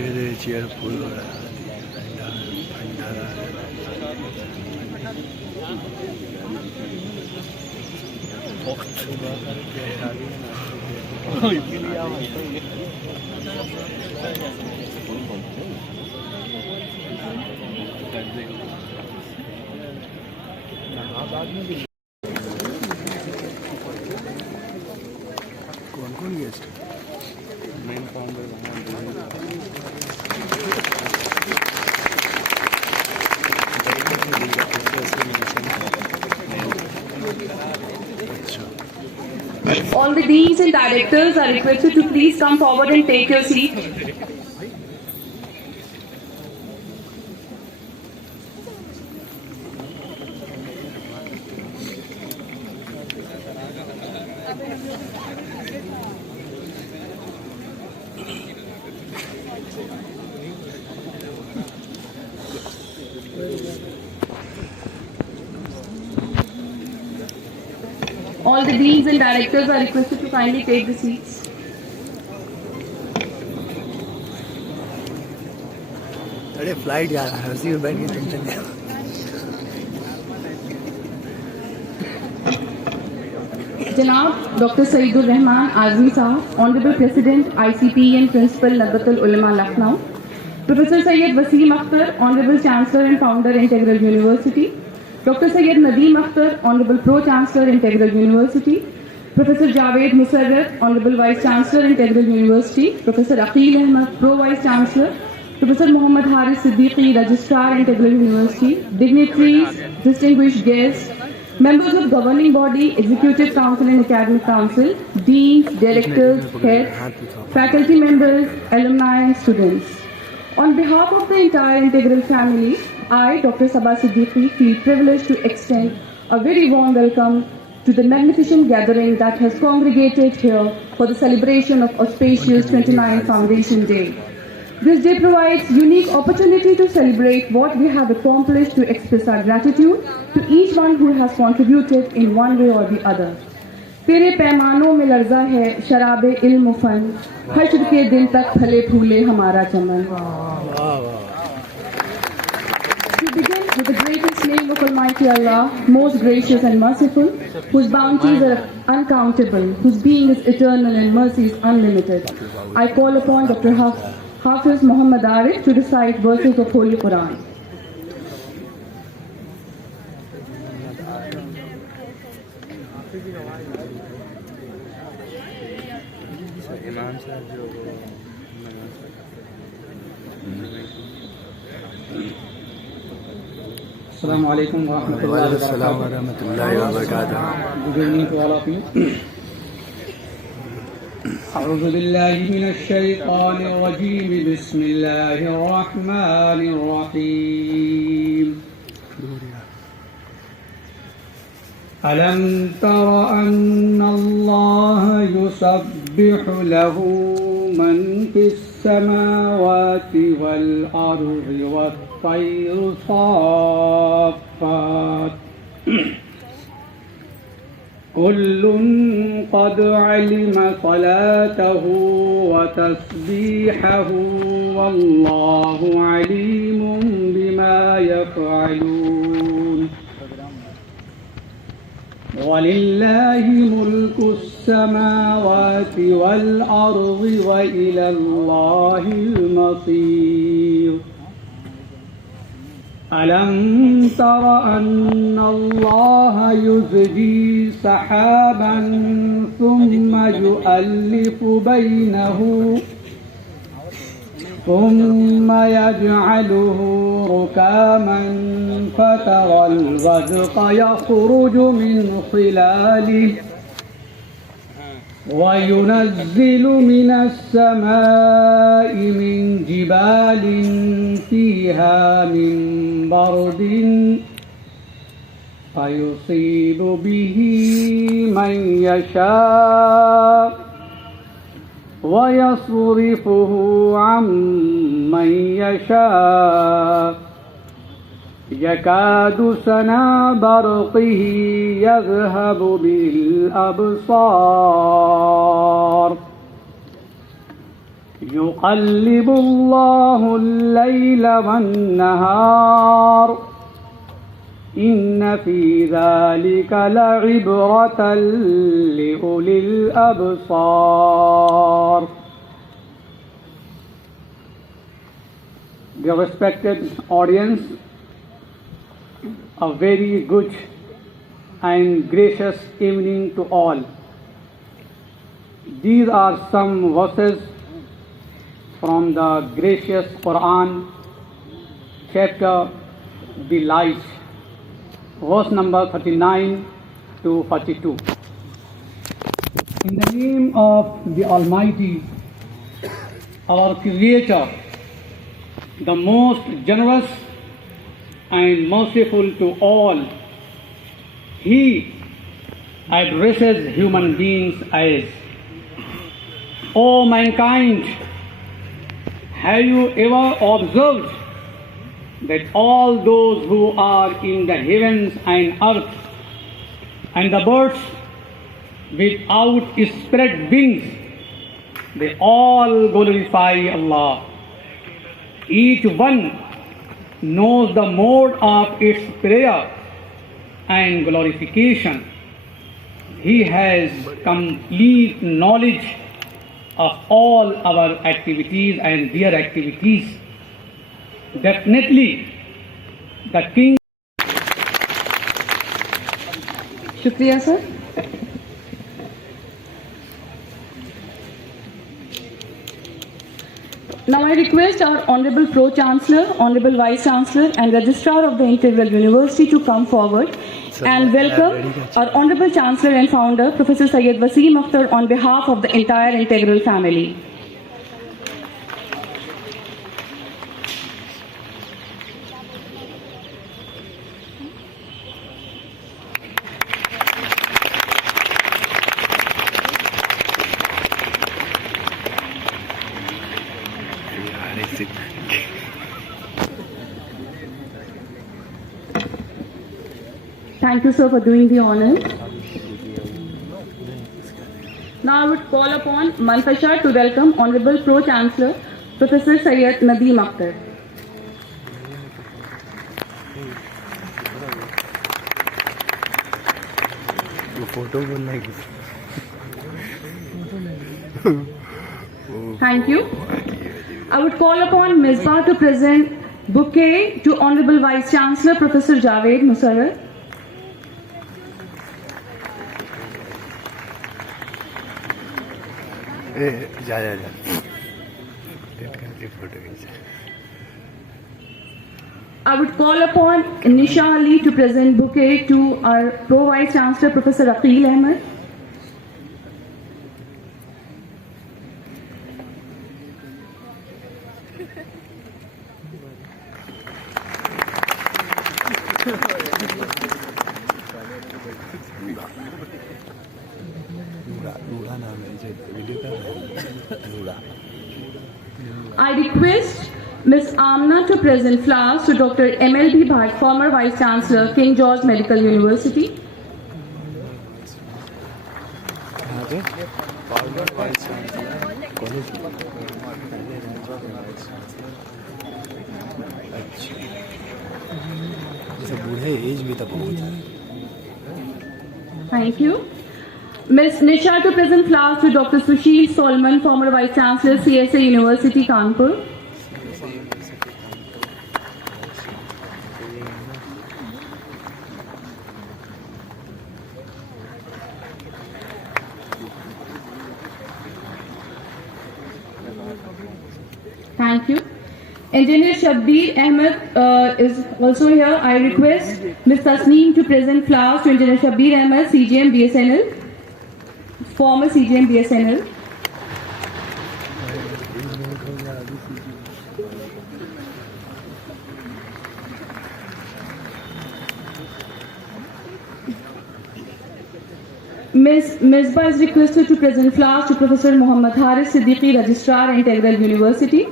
धीरे चेयरफुल हो रहा है कौन कौन guest main founder All the deans and directors are requested to please come forward and take your seat. All the deans and directors are requested to kindly take the seats. अरे flight जा रहा है उसी में बैठ के tension है Janab Dr. Saeedur Rahman Azmi Sahab, Honorable President ICP and Principal Nabatul Ulama Lucknow, Professor Syed Waseem Akhtar, Honorable Chancellor and Founder Integral University, Dr. Syed Nadeem Akhtar, Honorable Pro-Chancellor Integral University, Professor Javed Musarraf, Honorable Vice Chancellor Integral University, Professor Aqeel Ahmad, Pro-Vice Chancellor, Professor Muhammad Haris Siddiqui, Registrar Integral University, dignitaries, distinguished guests, members of Governing Body, Executive Council and Academic Council, deans, directors, heads, faculty members, alumni and students. On behalf of the entire Integral family, I, Dr. Sabah Siddiqui, feel privileged to extend a very warm welcome to the magnificent gathering that has congregated here for the celebration of auspicious 29th Foundation Day. This day provides unique opportunity to celebrate what we have accomplished, to express our gratitude to each one who has contributed in one way or the other. तेरे पैमानों में लर्जा है शराबे इल्म fun, हश्र के दिन तक फले फूले हमारा चमन. To begin with the greatest name of Almighty Allah, most gracious and merciful, whose bounties are uncountable, whose being is eternal and mercy is unlimited. I call upon Dr. Hafiz Muhammad Arif to recite verses of Holy Quran. Assalamu alaikum wa rahmatullahi wa barakatuh. Good evening to all of you. أعوذ بالله من الشيطان الرجيم بسم الله الرحمن الرحيم ألم تر أن الله يسبح له من في السماوات والأرض والطير صافات كل قد علم صلاته وتسبيحه والله عليم بما يفعلون ولله ملك السماوات والأرض وإلى الله المصير ألم تر أن الله يزجي سحابا ثم يؤلف بينه ثم يجعله ركاما فترى الودق يخرج من خلاله وينزل من السماء من جبال فيها من برد فيصيب به من يشاء ويصرفه عن من يشاء يكاد سنا برقه يذهب بالأبصار युक़ल्लिबुल्लाहु अल-लैला वन-नहार इन्न फ़ी ज़ालिका लइब्रतन लिउलिल अबसार. Dear respected audience, a very good and gracious evening to all. These are some verses from the gracious Quran, chapter The Light, verse number 39 to 42. In the name of the Almighty, our Creator, the most generous and merciful to all, He addresses human beings as, O mankind, have you ever observed that all those who are in the heavens and earth and the birds without spread wings, they all glorify Allah. Each one knows the mode of its prayer and glorification. He has complete knowledge of all our activities and their activities. Definitely, the King. शुक्रिया sir. Now I request our Honorable Pro-Chancellor, Honorable Vice-Chancellor and Registrar of the Integral University to come forward and welcome our Honorable Chancellor and Founder, Professor Syed Waseem Akhtar, on behalf of the entire Integral family. Thank you, sir, for doing the honors. Now I would call upon Manfashar to welcome Honorable Pro-Chancellor, Professor Syed Nadeem Akhtar. Photo बनना है. Thank you. I would call upon Misbah to present bouquet to Honorable Vice Chancellor, Professor Javed Musarraf. जा photo खींचा. I would call upon Nisha Ali to present bouquet to our Pro Vice Chancellor, Professor Aqil Ahmed. नूरा नाम है video का. नूरा. I request Ms. Amna to present flowers to Dr. MLB Bhatt, former Vice Chancellor, King George Medical University. बूढ़े as भी तक बहुत है. Thank you. Ms. Nisha to present flowers to Dr. Sushil Solomon, former Vice Chancellor, CSA University, Kanpur. Thank you. Engineer Shabbir Ahmed is also here. I request Ms. Tasneem to present flowers to Engineer Shabbir Ahmed, CGM BSNL, former CGM BSNL. Ms. Misbah is requested to present flowers to Professor Muhammad Haris Siddiqui, Registrar, Integral University.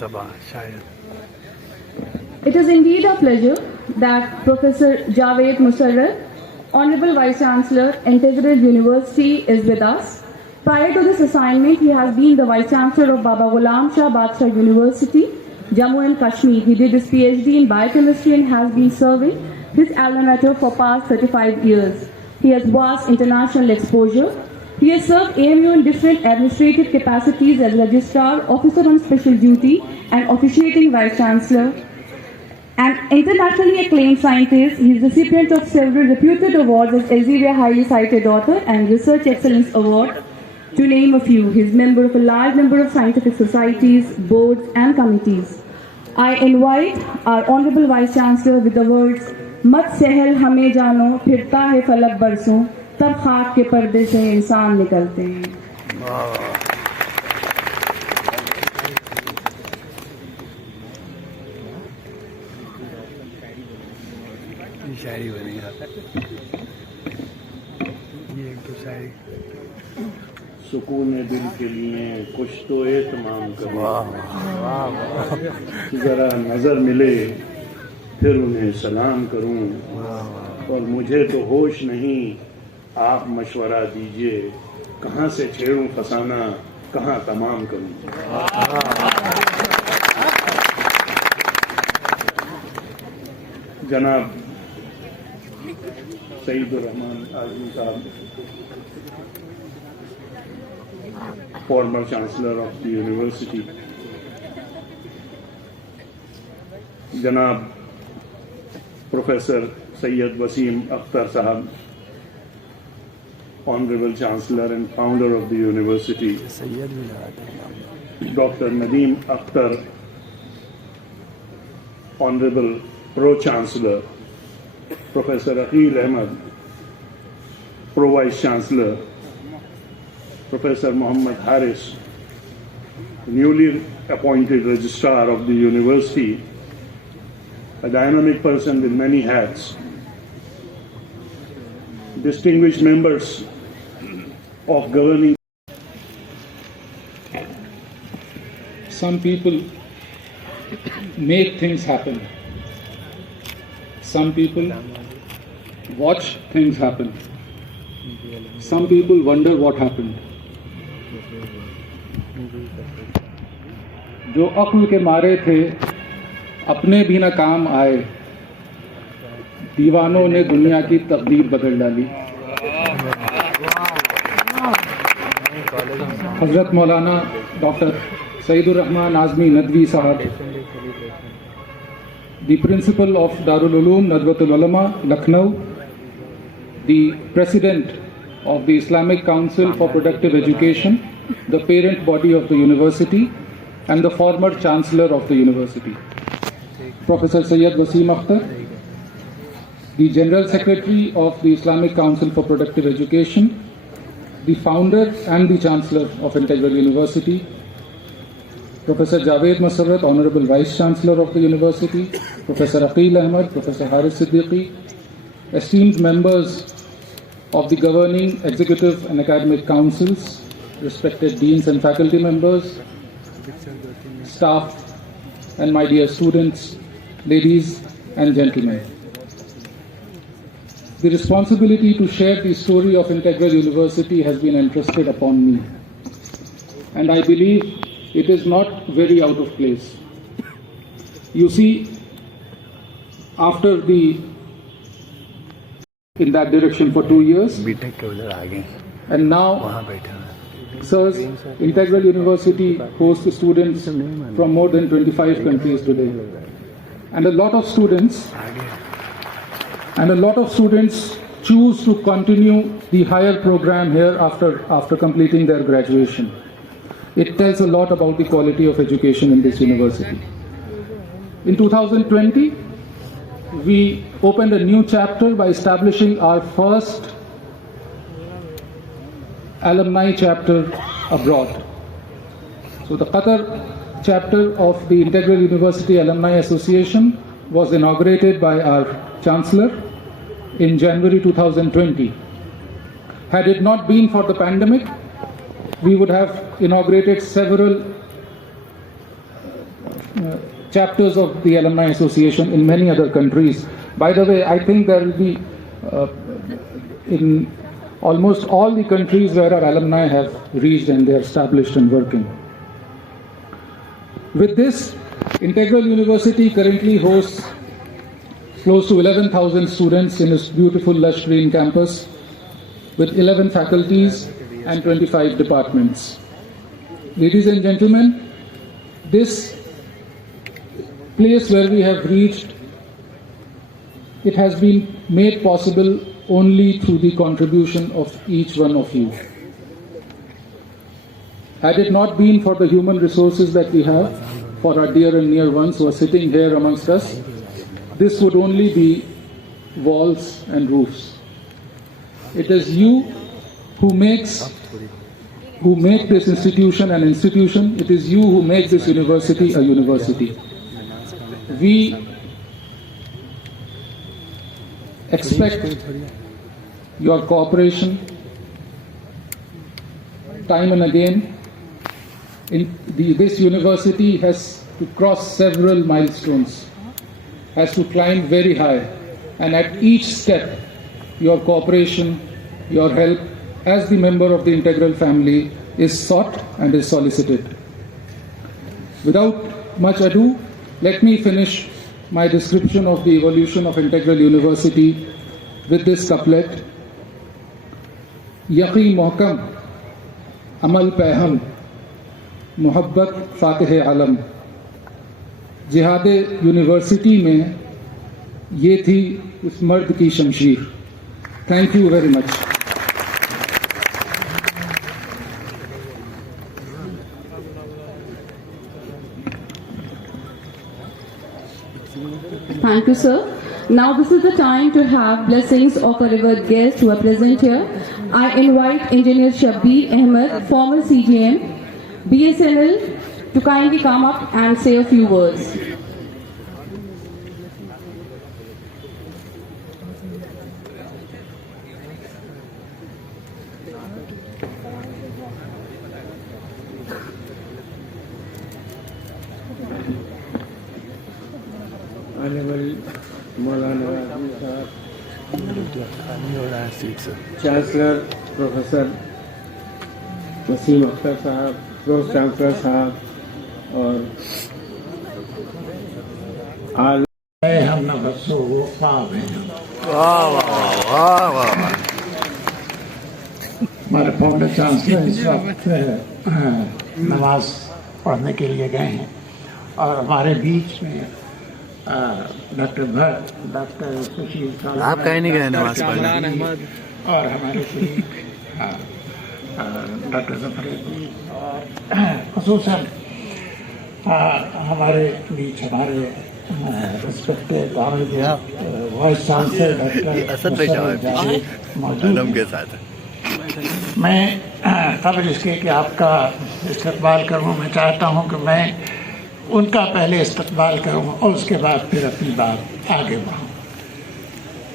सबा शायद It is indeed a pleasure that Professor Javed Musarraf, Honorable Vice Chancellor, Integral University, is with us. Prior to this assignment, he has been the Vice Chancellor of Baba Ghulam Shah Badshah University, Jammu and Kashmir. He did his PhD in biochemistry and has been serving his alma mater for past 35 years. He has vast international exposure. He has served AMU in different administrative capacities as Registrar, Officer on Special Duty, and Officiating Vice Chancellor. An internationally acclaimed scientist, he is recipient of several reputed awards as Elsevier Highly Cited Author and Research Excellence Award, to name a few. He is member of a large number of scientific societies, boards, and committees. I invite our Honorable Vice Chancellor with the words, "मत सहल हमें जानो, फिरता है फलक बरसों, तब खाक के पर्दे से इंसान निकलते हैं." ये शायरी बनी है, ये एक तो शायरी। सुकून दिल के लिए कुछ तो एहतमाम करो, वाह वाह वाह जरा नजर मिले फिर उन्हें सलाम करूं, और मुझे तो होश नहीं, आप मशवरा दीजिए, कहाँ से छेड़ूं फसाना, कहाँ तमाम करूं। जनाब सईदुर रहमान आजमी साहब, former Chancellor of the University, जनाब Professor Sayyid Wasim Akhtar Sahab, Honorable Chancellor and Founder of the University, Syed भी लगाते हैं नाम। Dr. Nadeem Akhtar, Honorable Pro-Chancellor, Professor Aqil Ahmed, Pro-Vice Chancellor, Professor Muhammad Harris, newly appointed Registrar of the University, a dynamic person with many hats, distinguished members of governing. Some people make things happen. Some people watch things happen. Some people wonder what happened. जो अक्ल के मारे थे अपने भी न काम आए, दीवानों ने दुनिया की तकदीर बदल डाली। हजरत मौलाना डॉक्टर सईदुर रहमान आज़मी नदवी साहब, the principal of Darul Uloom Nadwatul Ulama, Lucknow, the president of the Islamic Council for Productive Education, the parent body of the university, and the former chancellor of the university. Professor Sayyid Wasim Akhtar, the general secretary of the Islamic Council for Productive Education, the founder and the chancellor of Integral University, Professor Javed Musarraf, Honorable Vice Chancellor of the University, Professor Aqil Ahmed, Professor Haris Siddiqui, esteemed members of the governing, executive and academic councils, respected deans and faculty members, staff, and my dear students, ladies and gentlemen. The responsibility to share the story of Integral University has been entrusted upon me, and I believe it is not very out of place. You see, after in that direction for 2 years, BTech के उधर आ गए, and now, वहाँ बैठे हैं। sirs, Integral University hosts students from more than 25 countries today, and a lot of students choose to continue the higher program here after completing their graduation. It tells a lot about the quality of education in this university. In 2020, we opened a new chapter by establishing our first alumni chapter abroad. So the Qatar chapter of the Integral University Alumni Association was inaugurated by our Chancellor in January 2020. Had it not been for the pandemic, we would have inaugurated several chapters of the Alumni Association in many other countries. By the way, I think there will be in almost all the countries where our alumni have reached and they are established and working. With this, Integral University currently hosts close to 11,000 students in its beautiful lush green campus with 11 faculties and 25 departments. Ladies and gentlemen, this place where we have reached, it has been made possible only through the contribution of each one of you. Had it not been for the human resources that we have, for our dear and near ones who are sitting here amongst us, this would only be walls and roofs. It is you who make this institution an institution. It is you who make this university a university. We expect your cooperation time and again. This university has to cross several milestones, has to climb very high, and at each step, your cooperation, your help as the member of the Integral family is sought and is solicited. Without much ado, let me finish my description of the evolution of Integral University with this couplet. Yaqi Mohkam, Amal Peham, Muhabbat Fateh Alam. जिहाद university में ये थी उस मर्द की शमशीर. Thank you very much. Thank you, sir. Now this is the time to have blessings of our revered guests who are present here. I invite Engineer Shabbir Ahmed, former CGM, BSNL, to kindly come up and say a few words. Chancellor professor Wasim Akhtar sahab, pro chancellor साहब और हम न बसो वो पाप है. वाह वाह वाह वाह वाह. हमारे फाउंडर चांसलर इस वक्त नमाज पढ़ने के लिए गए हैं और हमारे बीच में डॉक्टर भट्ट, डॉक्टर सुशील साहब, आप कहीं नहीं गए नमाज पढ़ने और हमारे डॉक्टर जफरी और खसूसन हमारे बीच हमारे रिस्पेक्टेड वाइस चांसलर डॉक्टर मौजूद के साथ. मैं कबल इसके कि आपका इस्तकबाल करूँ, मैं चाहता हूँ कि मैं उनका पहले इस्तकबाल करूँ और उसके बाद फिर अपनी बात आगे बढ़ाऊँ.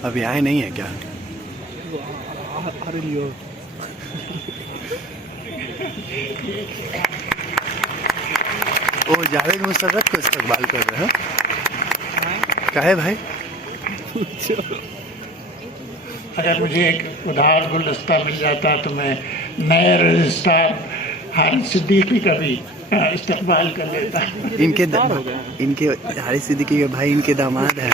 अभी आए नहीं है क्या? ओ जावेद मुशर्रफ को इस्तकबाल कर रहे हो? काहे भाई? अगर मुझे एक उधार गुलदस्ता मिल जाता तो मैं नए रजिस्ट्रार हारिस सिद्दीकी का भी इस्तकबाल कर लेता. इनके हारिस सिद्दीकी के भाई इनके दामाद हैं.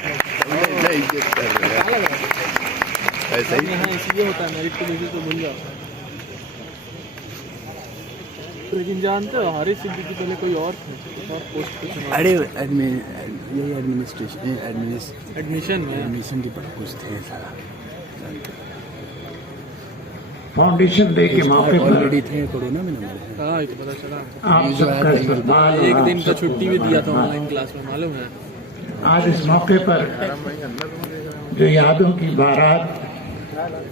ऐसा ही इसलिए होता है, मेरिट के बेसिस पे मिल जाता है. लेकिन जानते हो हारिस सिद्दीकी पहले कोई और थे, पोस्ट पे चुना. अरे यही एडमिशन की कुछ थे सारा. फाउंडेशन डे के मौके पर ऑलरेडी थे कोरोना में नंबर. हाँ, ये तो पता चला. आप सबका इस्तकबाल. एक दिन का छुट्टी भी दिया था ऑनलाइन क्लास में, मालूम है. आज इस मौके पर जो यादों की बारात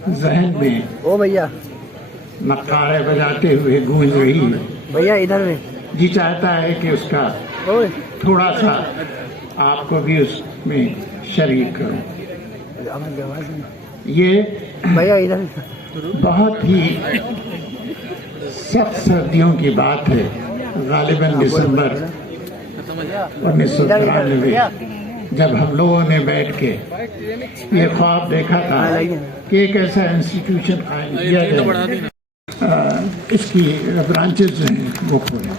जहन में ओ भैया नक्कारे बजाते हुए गूंज रही है, भैया इधर में जी चाहता है कि उसका ओए थोड़ा सा आपको भी उसमें शरीक करूं. ये भैया इधर बहुत ही सख्त सर्दियों की बात है, गालिबन दिसंबर 1993 जब हम लोगों ने बैठ के ये ख्वाब देखा था कि एक ऐसा इंस्टीट्यूशन कायम किया जाए, इसकी ब्रांचेज जो हैं वो खोलें।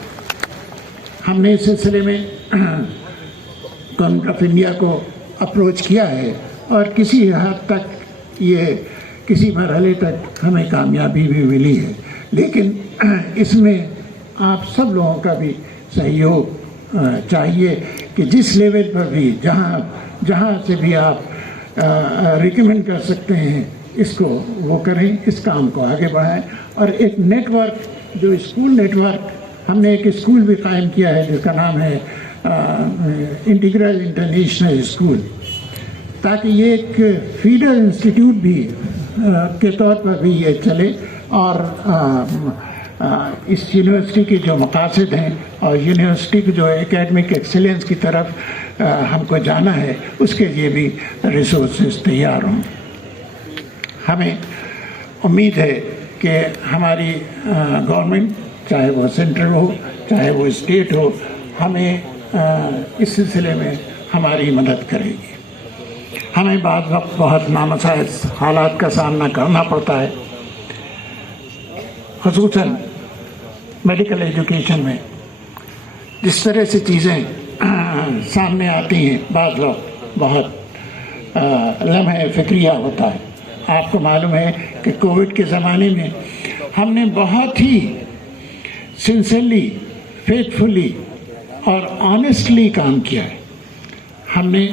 हमने इस सिलसिले में गवर्नमेंट ऑफ इंडिया को अप्रोच किया है और किसी हद तक ये किसी मरहले तक हमें कामयाबी भी मिली है, लेकिन इसमें आप सब लोगों का भी सहयोग चाहिए कि जिस लेवल पर भी जहाँ से भी आप रिकमेंड कर सकते हैं इसको वो करें, इस काम को आगे बढ़ाएं। और एक नेटवर्क जो स्कूल नेटवर्क, हमने एक स्कूल भी कायम किया है जिसका नाम है इंटीग्रल इंटरनेशनल स्कूल, ताकि ये एक फीडर इंस्टीट्यूट भी के तौर पर भी ये चले और इस यूनिवर्सिटी के जो मकासद हैं और यूनिवर्सिटी की जो एकेडमिक एक्सीलेंस की तरफ हमको जाना है उसके लिए भी रिसोर्सेज तैयार हों। हमें उम्मीद है कि हमारी गवर्नमेंट, चाहे वो सेंट्रल हो चाहे वो स्टेट हो, हमें इस सिलसिले में हमारी मदद करेगी। हमें बाद वक्त बहुत नामसाइज हालात का सामना करना पड़ता है, ख़ुसूसन मेडिकल एजुकेशन में जिस तरह से चीज़ें सामने आती हैं, बाद वक्त बहुत लम्हे फ़िक्रिया होता है। आपको मालूम है कि कोविड के ज़माने में हमने बहुत ही सिंसियरली, फेथफुली और ऑनेस्टली काम किया है। हमने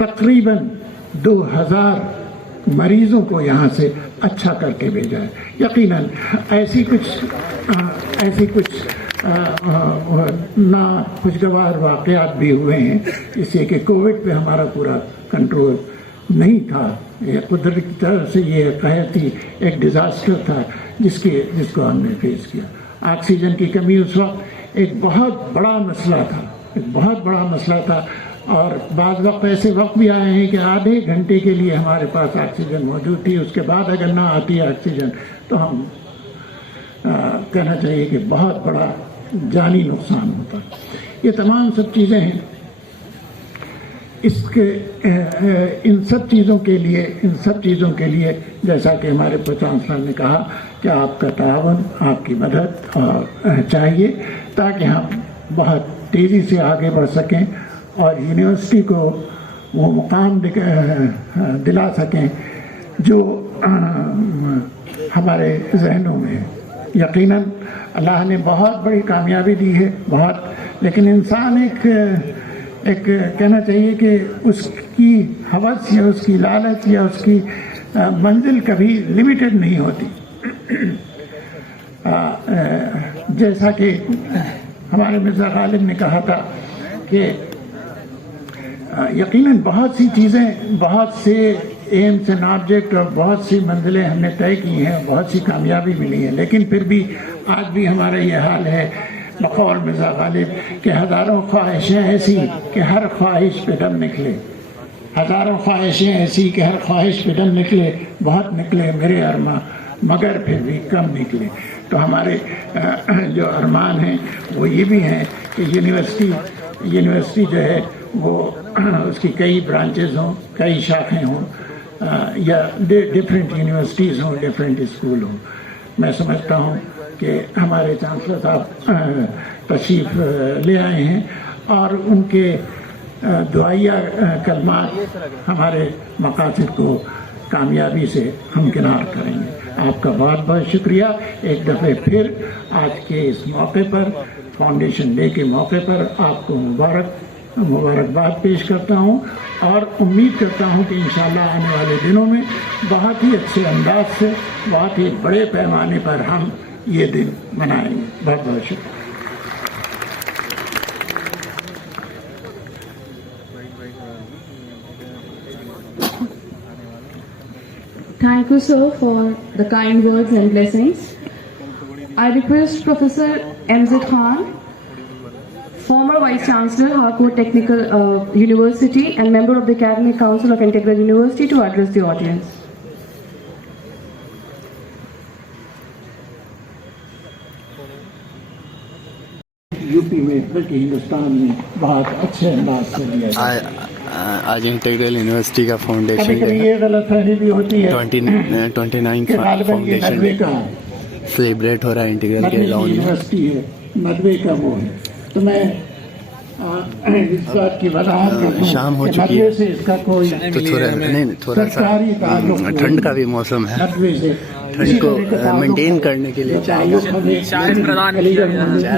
तकरीबन 2000 मरीज़ों को यहाँ से अच्छा करके भेजा है। यकीनन ऐसी कुछ ना खुशगवार वाक़यात भी हुए हैं, इससे कि कोविड पे हमारा पूरा कंट्रोल नहीं था। ये कुदरत की तरफ से ये कहती एक डिज़ास्टर था जिसको हमने फेस किया। ऑक्सीजन की कमी उस वक्त एक बहुत बड़ा मसला था और बाद वक्त ऐसे वक्त भी आए हैं कि आधे घंटे के लिए हमारे पास ऑक्सीजन मौजूद थी, उसके बाद अगर ना आती है ऑक्सीजन तो हम कहना चाहिए कि बहुत बड़ा जानी नुकसान होता। ये तमाम सब चीज़ें हैं। इन सब चीज़ों के लिए जैसा कि हमारे चांसलर ने कहा कि आपका ताउन, आपकी मदद चाहिए ताकि हम बहुत तेज़ी से आगे बढ़ सकें और यूनिवर्सिटी को वो मुकाम दिला सकें जो हमारे जहनों में है। यकीनन अल्लाह ने बहुत बड़ी कामयाबी दी है, लेकिन इंसान एक कहना चाहिए कि उसकी हवस या उसकी लालच या उसकी मंजिल कभी लिमिटेड नहीं होती। जैसा कि हमारे मिर्ज़ा गालिब ने कहा था कि यकीनन बहुत सी चीज़ें, बहुत से एम्स एंड ऑब्जेक्ट और बहुत सी मंजिलें हमने तय की हैं, बहुत सी कामयाबी मिली है, लेकिन फिर भी आज भी हमारा ये हाल है बकौल मिर्ज़ा गालिब कि हज़ारों ख्वाहिशें ऐसी कि हर ख्वाहिश पे दम निकले, हज़ारों ख्वाहिशें ऐसी कि हर ख्वाहिश पे दम निकले, बहुत निकले मेरे अरमा मगर फिर भी कम निकले। तो हमारे जो अरमान हैं वो ये भी हैं कि यूनिवर्सिटी जो है वो उसकी कई ब्रांचेज हों, कई शाखें हों या डिफरेंट यूनिवर्सिटीज़ हों, डिफरेंट स्कूल हों। मैं समझता हूँ कि हमारे चांसलर साहब तशरीफ़ ले आए हैं और उनके दुआया कलमात हमारे मकासद को कामयाबी से हमकिनार करेंगे। आपका बहुत बहुत शुक्रिया एक दफ़े फिर आज के इस मौके पर, फाउंडेशन डे के मौके पर आपको मुबारकबाद पेश करता हूँ और उम्मीद करता हूँ कि इंशाअल्लाह आने वाले दिनों में बहुत ही अच्छे अंदाज से, बहुत ही बड़े पैमाने पर हम ये दिन मनाएंगे। बहुत बहुत शुक्रिया। Thank you, sir, for the kind words and blessings. I request Professor MZ Khan, former Vice Chancellor, Harcourt Technical University and member of the Academic Council of Integral University, to address the audience. UP में बल्कि हिंदुस्तान में बहुत अच्छे अंदाज से लिया जाता है। आज इंटीग्रल यूनिवर्सिटी का फाउंडेशन कभी कभी ये गलतफहमी भी होती है 29 कि गालिबन ये फाउंडेशन नदवे का है, सेलिब्रेट हो रहा है इंटीग्रल के नदवे की ग्राउंड में। यूनिवर्सिटी है, नदवे का वो है। तो मैं इस बात की वजाहत करता हूं शाम हो कि चुकी नदवे है। से इसका कोई तो थोड़ा सा सरकारी ताल्लुक ठंड का भी मौसम है, नदवे से ठंड को मेंटेन करने के लिए ताल्लुक हमें अलीगढ़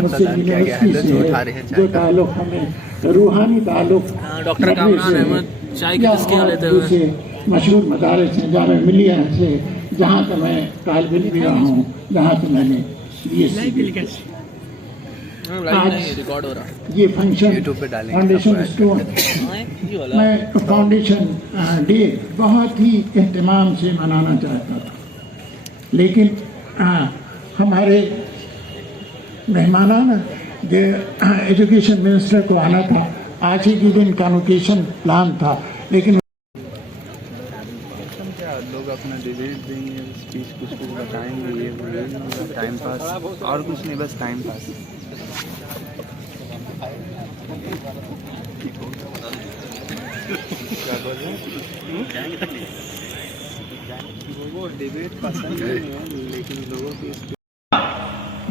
मुस्लिम यूनिवर्सिटी से है, जो ताल्लुक हमें रूहानी ताल्लुक डॉक्टर कामरान अहमद चाय की तस्कीर लेते हुए से मशहूर मदारस हैं, जामिया मिलिया से, जहाँ का मैं तालिब इल्म भी रहा हूँ, जहाँ से मैंने BSc भी की। आज रिकॉर्ड हो रहा ये फंक्शन YouTube पे डालेंगे फाउंडेशन स्टोन, मैं फाउंडेशन डे बहुत ही एहतमाम से मनाना चाहता था, लेकिन हमारे मेहमानाना जो एजुकेशन मिनिस्टर को आना था, आज ही के दिन कन्वोकेशन प्लान था, लेकिन लोग अपना डिबेट देंगे, स्पीच कुछ बताएंगे, ये टाइम पास और कुछ नहीं, बस टाइम पास। क्या बोल रहे हैं? वो डिबेट पसंद नहीं है, लेकिन लोगों की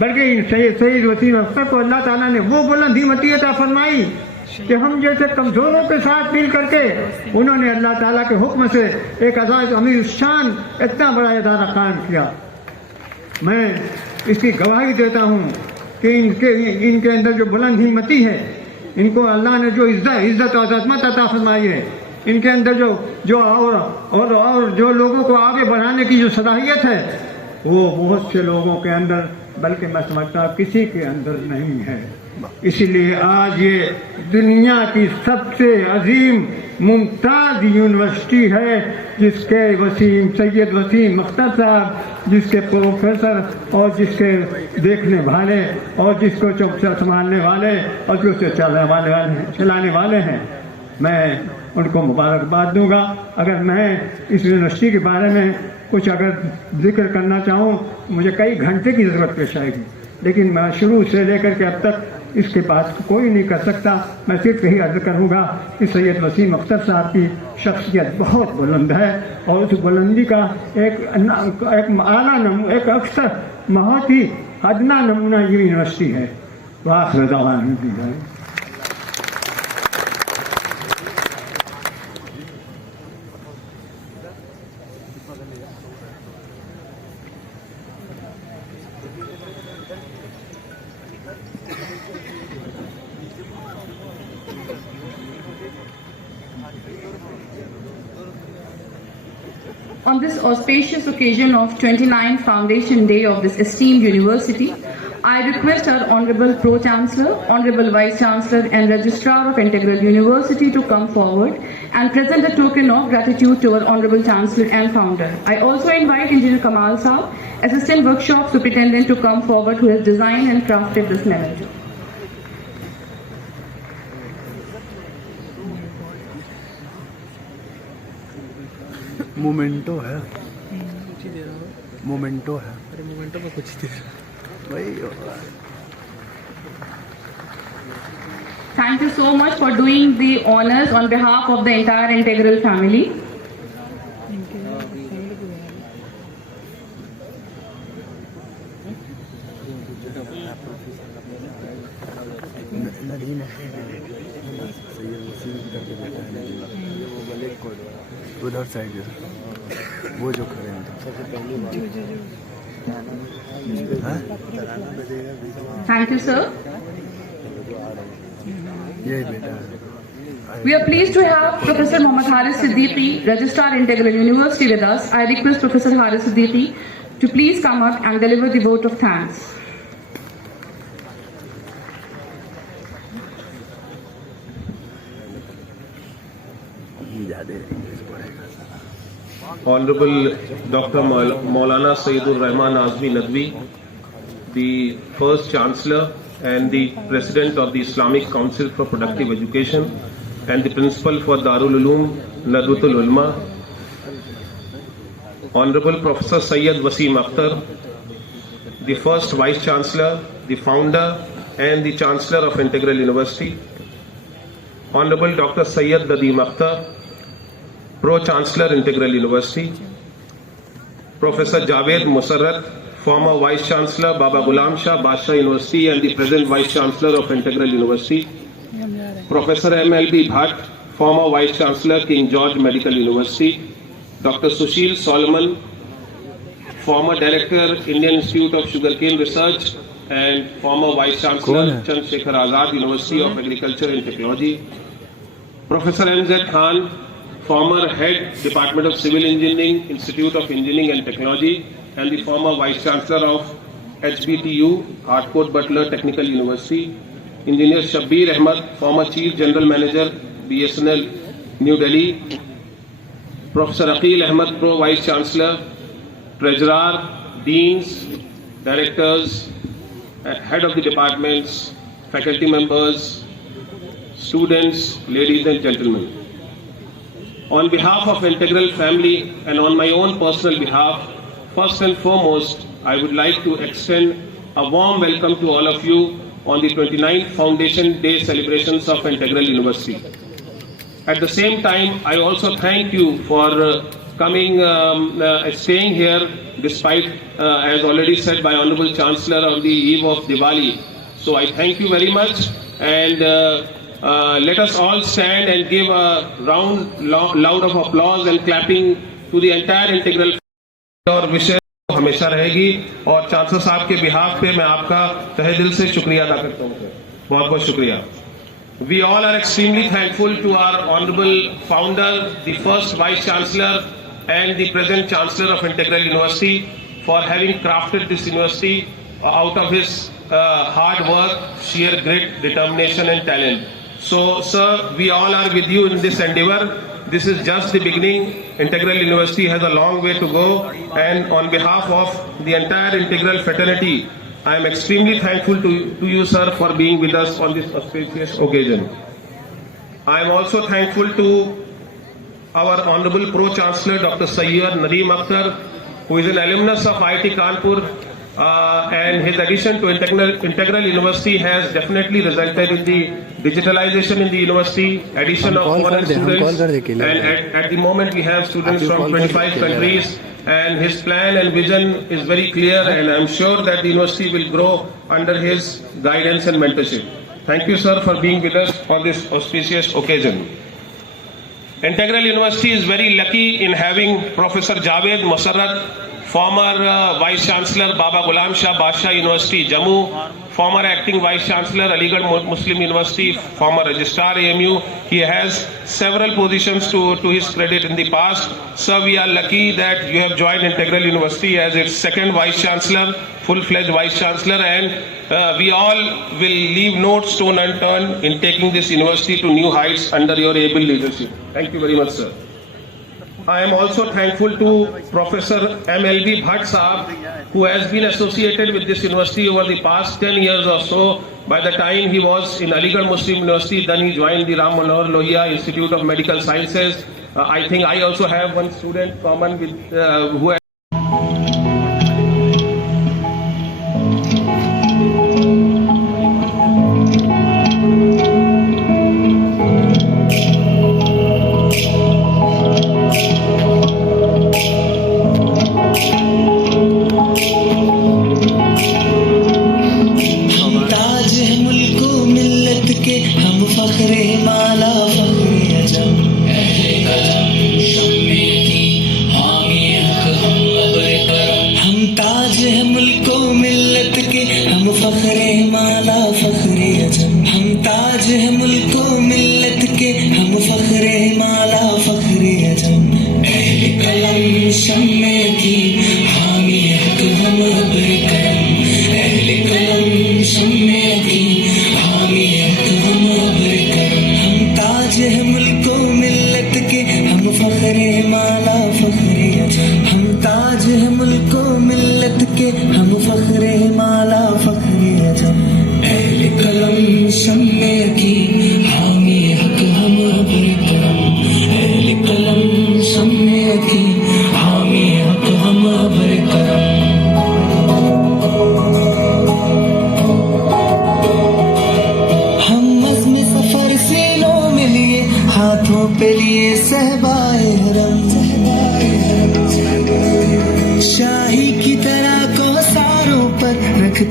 बल्कि सैयद वसीम अख्तर को अल्लाह ताला ने वो बुलंदी अता फरमाई कि हम जैसे कमजोरों के साथ मिल करके उन्होंने अल्लाह ताला के हुक्म से एक आज़ाद अमीर शान इतना बड़ा इदारा कायम किया। मैं इसकी गवाही देता हूँ कि इनके अंदर जो बुलंद हिम्मती है, इनको अल्लाह ने जो इज्जत और अज़मत अता फरमाई है, इनके अंदर जो और जो लोगों को आगे बढ़ाने की जो सलाहियत है, वो बहुत से लोगों के अंदर, बल्कि मैं समझता किसी के अंदर नहीं है। इसीलिए आज ये दुनिया की सबसे अजीम मुमताज़ यूनिवर्सिटी है, जिसके सैयद वसीम अख्तर साहब, जिसके प्रोफेसर और जिसके देखने वाले और जिसको संभालने वाले और जो चलाने वाले हैं, मैं उनको मुबारकबाद दूंगा। अगर मैं इस यूनिवर्सिटी के बारे में कुछ अगर जिक्र करना चाहूँ, मुझे कई घंटे की ज़रूरत पेश आएगी, लेकिन मैं शुरू से लेकर के अब तक इसके पास कोई नहीं कर सकता। मैं सिर्फ यही अर्ज करूँगा कि सैयद वसीम अख्तर साहब की शख्सियत बहुत बुलंद है और उस बुलंदी का एक आला नमूना, एक अक्सर बहुत ही अदना नमूना ये यूनिवर्सिटी है। वाखिर दवाना। On this auspicious occasion of 29th Foundation Day of this esteemed university, I request our Honorable Pro-Chancellor, Honorable Vice-Chancellor and Registrar of Integral University to come forward and present a token of gratitude to our Honorable Chancellor and Founder. I also invite Engineer Kamal Saab, Assistant Workshop Superintendent, to come forward, who has designed and crafted this memento. Memento है, memento है, अरे memento में कुछ ही वही। Thank you so much for doing the honors on behalf of the entire Integral family. उधर side वो जो खड़े हैं सबसे पहले Thank you, sir. ये बेटा। We are pleased to have Professor Mohammad Haris Siddiqui, Registrar Integral University, with us. I request Professor Haris Siddiqui to please come up and deliver the vote of thanks. Honorable Dr. Maulana Sayyidul Rahman Azmi Nadwi, the first Chancellor and the President of the Islamic Council for Productive Education and the Principal for Darul Uloom Nadwatul Ulama, Honorable Professor Sayyid Wasim Akhtar, the first Vice Chancellor, the Founder and the Chancellor of Integral University, Honorable Dr. Syed Nadeem Akhtar, Pro-Chancellor, Integral University, Professor Javed Musarrat, former Vice-Chancellor, Baba Ghulam Shah Basha University and the present Vice-Chancellor of Integral University, Professor MLB Bhatt, former Vice-Chancellor, King George Medical University, Dr. Sushil Solomon, former Director, Indian Institute of Sugarcane Research and former Vice-Chancellor, Chandrasekhar Azad University of Agriculture and Technology, Professor MZ Khan, former Head, Department of Civil Engineering, Institute of Engineering and Technology, and the former Vice-Chancellor of HBTU, Harcourt Butler Technical University, Engineer Shabbir Ahmad, former Chief General Manager, BSNL, New Delhi, Professor Aqil Ahmad, Pro Vice-Chancellor, Treasurer, Deans, Directors, Head of the Departments, Faculty Members, Students, Ladies and Gentlemen. On behalf of Integral family and on my own personal behalf, first and foremost, I would like to extend a warm welcome to all of you on the 29th Foundation Day celebrations of Integral University. At the same time, I also thank you for coming, staying here despite, as already said by Honorable Chancellor, on the eve of Diwali. So I thank you very much, and let us all stand and give a loud of applause and clapping to the entire Integral. और विषय हमेशा रहेगी और chancellor साहब के behalf पे मैं आपका तहे दिल से शुक्रिया अदा करता हूँ। बहुत बहुत शुक्रिया। We all are extremely thankful to our honorable founder, the first Vice Chancellor and the present Chancellor of Integral University for having crafted this university out of his hard work, sheer grit, determination and talent. So, sir, we all are with you in this endeavor. This is just the beginning. Integral University has a long way to go, and on behalf of the entire Integral fraternity, I am extremely thankful to you, sir, for being with us on this auspicious occasion. I am also thankful to our Honorable Pro-Chancellor, Dr. Syed Nadeem Akhtar, who is an alumnus of IIT Kanpur, and his addition to Integral University has definitely resulted in the digitalization in the university, addition of foreign students, and at the moment we have students from 25 countries, and his plan and vision is very clear, and I am sure that the university will grow under his guidance and mentorship. Thank you, sir, for being with us on this auspicious occasion. Integral University is very lucky in having Professor Javed Musarrat, former Vice Chancellor, Baba Ghulam Shah Basha University, Jammu, former Acting Vice Chancellor, Aligarh Muslim University, former Registrar AMU. He has several positions to his credit in the past. So we are lucky that you have joined Integral University as its second Vice Chancellor, full-fledged Vice Chancellor, and we all will leave no stone unturned in taking this university to new heights under your able leadership. Thank you very much, sir. I am also thankful to Professor MLB Bhatt Saab, who has been associated with this university over the past 10 years or so. By the time he was in Aligarh Muslim University, then he joined the Ram Manohar Lohia Institute of Medical Sciences. I think I also have one student common with who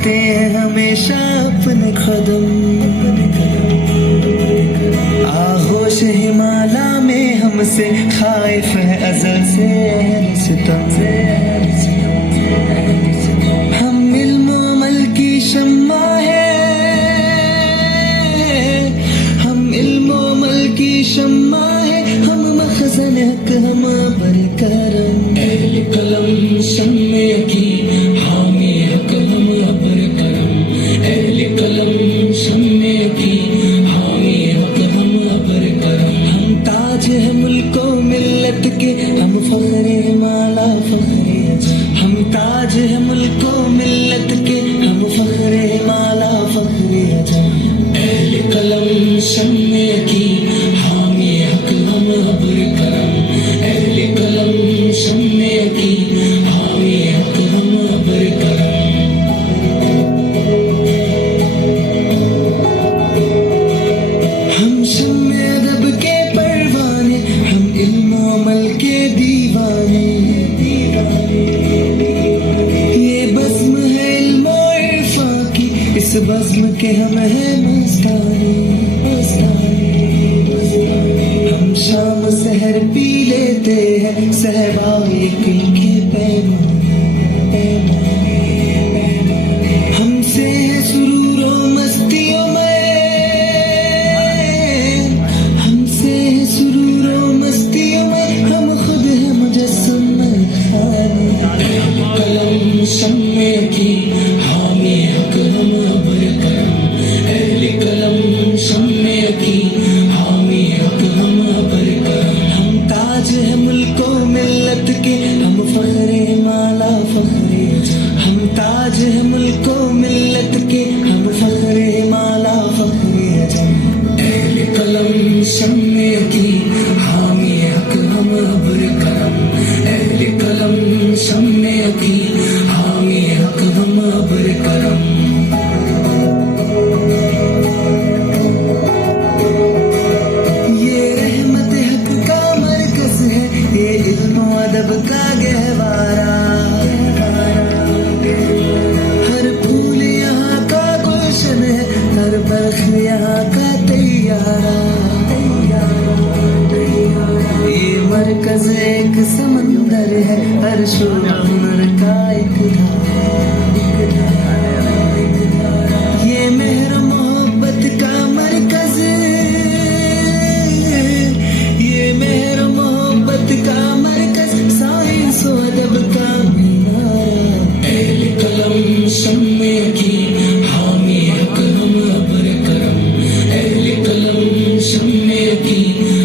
देते हैं हमेशा अपने कदम। आगोश हिमालय में हमसे खाइफ है अज़ल से अहल सितम। हम इल्म अमल की शम्मा है, हम इल्म अमल की शम्मा है, हम मखज़न हक हम अबर करम। अहले कलम शम्मे की हामी हक हम अबर करम। अहले कलम शम्मे की हामी हक हम अबर करम। हम ताज है मुल्को मिल्लत के, हम फख्रे माला फख्रे अजम। हम ताज है मुल्को मिल्लत के, हम फख्रे माला फख्रे अजम। अहले कलम शम्मे की हामी हक हम अबर करम। अहले कलम शम्मे की हामी हक हम अबर करम। हम शम्मे अदब के परवाने, हम इल्म अमल के दीवाने। ये बज़्म है इल्म इरफा की, इस बज़्म के हम हैं मस्तानी। हम शाम सहर पी लेते हैं सहबाए के पैमाने। हमसे है सुरूरो मस्तियों में, हमसे है सुरूरो मस्तियों में, हम खुद है मुजस्सम खाने। कलम शम्मे की हामी हक हम अबर करम। अहले कलम शम्मे की हामी हक हम अबर करम। हम ताज है मुल्को मिल्लत के, हम फख्रे माला फख्रे अजम। हम ताज है मुल्को मिल्लत के, हम फख्रे माला फख्रे अजम। अहले कलम शम्मे की हामी हक हम अबर करम। अहले कलम शम्मे की हामी हक हम अबर करम। ये रहमत हक का मरकज है, ये इल्म अदब का गहवारा। हर फूल यहाँ का गुलशन है, हर बरख यहाँ का तैयारा। ये मरकज एक समंदर है, हर शुरूर का एक धारा। ये मेहर मोहब्बत का मरकज, ये मेहर मोहब्बत का मरकज, साइंस व अदब का मीनारा। अहले कलम शम्मे की हामी हक हम अबर करम। अहले कलम शम्मे की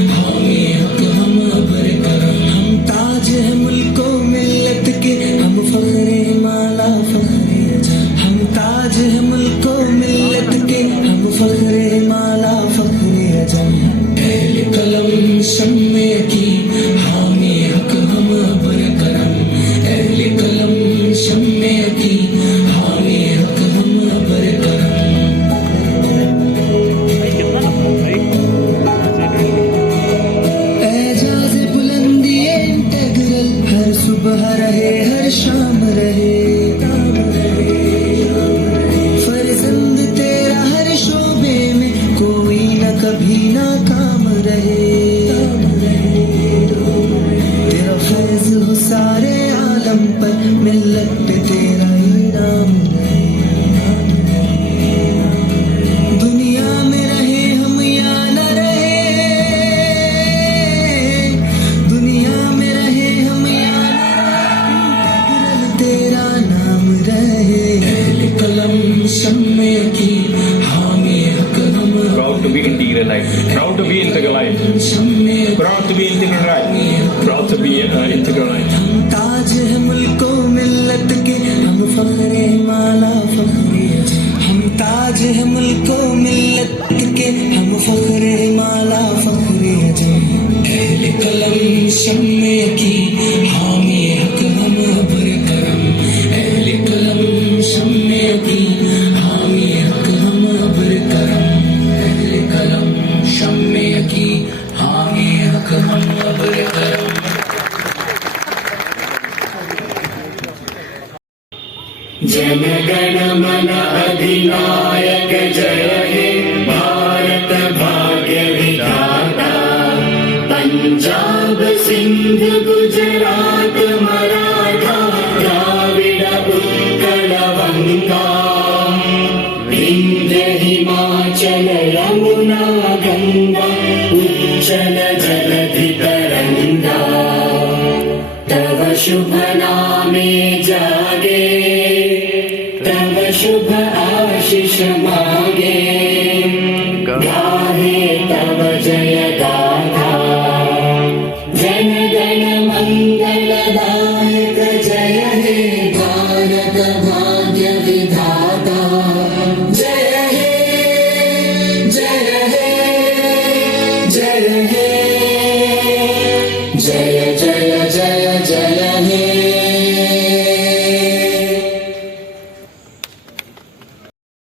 हामी हक हम अबर करम। हम ताज है मुल्को मिल्लत के, हम फख्रे माला फख्रे अजम। हम ताज है मुल्को मिल्लत के, हम फख्रे माला फख्रे अजम। अहले कलम शम्मे की हामी हक हम अबर करम। अहले कलम शम्मे की हामी हक हम अबर करम। एजाज़ बुलंदी इंटेग्रल, हर सुबह रहे हर शाम रहे। फर्जंद तेरा हर शोबे में, कोई न कभी नाकाम रहे। तेरा फैज़ हो सारे आलम पर, मिल्लत पे तेरा इनाम रहे। दुनिया में रहे हम या न रहे, दुनिया में रहे हम या न रहे, तेरा नाम रहे। अहले कलम शम्मे की हामी हक हम Proud to be integralite. Proud to be integralite. Proud to be integralite. Proud to be integralite. हम ताज है मुल्को मिल्लत के, हम फख्रे माला फख्रे अजम। हम ताज है मुल्को मिल्लत के, हम फख्रे माला फख्रे अजम। अहले कलम शम्मे की हामी हक हम अबर करम। अहले कलम शम्मे की हामी हक हम अबर करम। अहले कलम शम्मे की हामी हक हम अबर करम। जनक गण मन अधिनायक जय हे भारत भाग्य विधाता पंजाब सिंध गुजरात मराठा द्राविड उत्कल गंगा विंध्य हिमाचल यमुना गंगा उच्चल जलधि तरंगा तव शुभ नामे जागे तव शुभ आशीष मागे गाहे तव जय गाथा जन गण मंगलदायक जय हे भारत भाग्य विधाता जय हे जय हे जय हे जय जय जय जय हे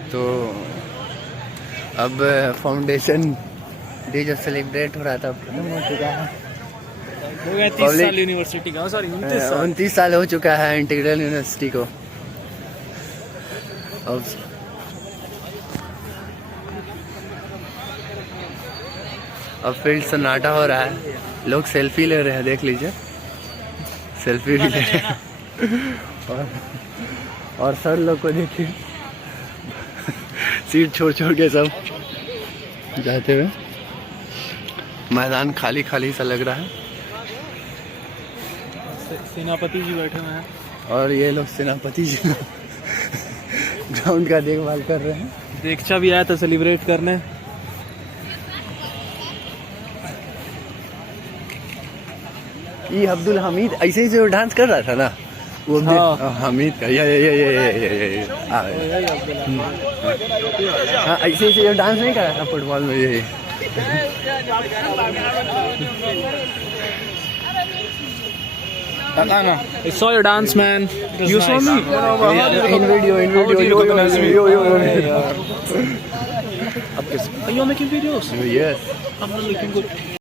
तो अब फाउंडेशन डे जो सेलिब्रेट हो रहा था खत्म हो चुका है। हो गया 30 साल यूनिवर्सिटी का, सॉरी 29 साल हो चुका है इंटीग्रल यूनिवर्सिटी को। अब फील्ड सन्नाटा हो रहा है, लोग सेल्फी ले रहे हैं, देख लीजिए सेल्फी भी ले रहे हैं और सर लोग को देखिए सीट छोड़ छोड़ के सब जाते हुए। मैदान खाली खाली सा लग रहा है। सेनापति जी बैठे हुए हैं और ये लोग सेनापति जी ग्राउंड का देखभाल कर रहे हैं। दीक्षा भी आया था सेलिब्रेट करने। ये अब्दुल हमीद ऐसे ही जो डांस कर रहा था ना वो हमीद का ये हाँ ऐसे ऐसे जो डांस नहीं कर रहा था फुटबॉल में ये I saw your dance, man. You saw me? in video Are you making videos? yes I'm not looking good.